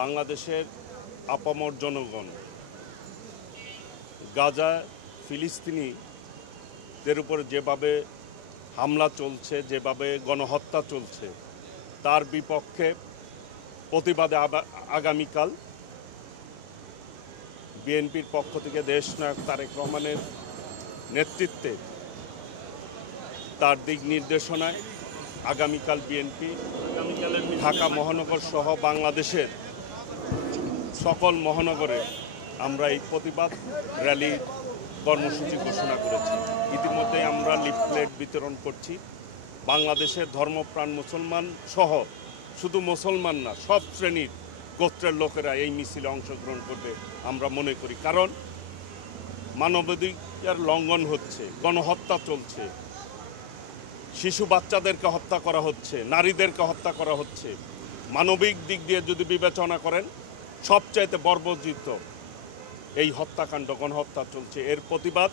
বাংলাদেশের আপামর জনগণ গাজা ফিলিস্তিনিদের উপরে যেভাবে হামলা চলছে, যেভাবে গণহত্যা চলছে, তার বিপক্ষে প্রতিবাদে আগামীকাল বিএনপির পক্ষ থেকে দেশনায়ক তারেক রহমানের নেতৃত্বে তার দিক নির্দেশনায় আগামীকাল বিএনপি ঢাকা মহানগর সহ বাংলাদেশের সকল মহানগরে আমরা এই প্রতিবাদ র্যালি কর্মসূচি ঘোষণা করেছি। ইতিমধ্যে আমরা লিফলেট বিতরণ করছি। বাংলাদেশের ধর্মপ্রাণ মুসলমান সহ শুধু মুসলমান না, সব শ্রেণীর গোত্রের লোকেরা এই মিছিলে অংশগ্রহণ করবে আমরা মনে করি। কারণ মানবাধিকার লঙ্ঘন হচ্ছে, গণহত্যা চলছে, শিশু বাচ্চাদেরকে হত্যা করা হচ্ছে, নারীদেরকে হত্যা করা হচ্ছে। মানবিক দিক দিয়ে যদি বিবেচনা করেন, সবচাইতে বর্বরচিত এই হত্যাকাণ্ড, গণহত্যা চলছে। এর প্রতিবাদ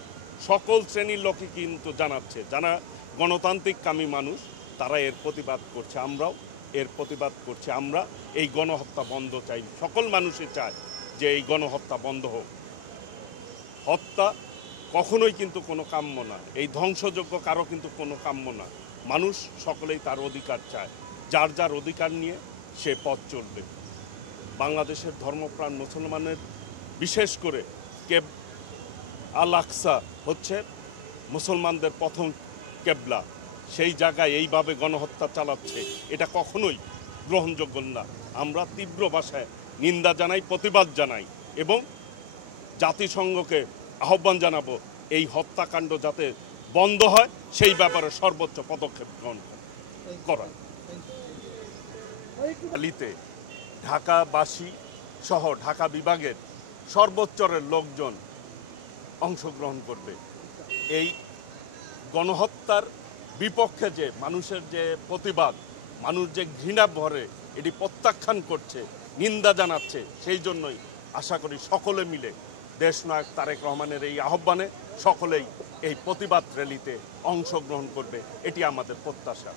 সকল শ্রেণীর লোকই কিন্তু জানাচ্ছে। যারা গণতান্ত্রিককামী মানুষ তারা এর প্রতিবাদ করছে, আমরাও এর প্রতিবাদ করছি। আমরা এই গণহত্যা বন্ধ চাই, সকল মানুষই চায় যে এই গণহত্যা বন্ধ হোক। হত্যা কখনোই কিন্তু কোনো কাম্য না, এই ধ্বংসযোগ্য কারো কিন্তু কোনো কাম্য না। মানুষ সকলেই তার অধিকার চায়, যার যার অধিকার নিয়ে সে পথ চলবে। বাংলাদেশের ধর্মপ্রাণ মুসলমানের বিশেষ করে আল আকসা হচ্ছে মুসলমানদের প্রথম কেবলা, সেই জায়গায় এইভাবে গণহত্যা চালাচ্ছে, এটা কখনোই গ্রহণযোগ্য না। আমরা তীব্র ভাষায় নিন্দা জানাই, প্রতিবাদ জানাই এবং জাতিসংঘকে আহ্বান জানাবো এই হত্যাকাণ্ড যাতে বন্ধ হয় সেই ব্যাপারে সর্বোচ্চ পদক্ষেপ গ্রহণ করা। ঢাকাবাসী সহ ঢাকা বিভাগের সর্বোচ্চরের লোকজন অংশগ্রহণ করবে। এই গণহত্যার বিপক্ষে যে মানুষের যে প্রতিবাদ, মানুষ যে ঘৃণা ভরে এটি প্রত্যাখ্যান করছে, নিন্দা জানাচ্ছে, সেই জন্যই আশা করি সকলে মিলে দেশনায়ক তারেক রহমানের এই আহ্বানে সকলেই এই প্রতিবাদ র্যালিতে অংশগ্রহণ করবে, এটি আমাদের প্রত্যাশা।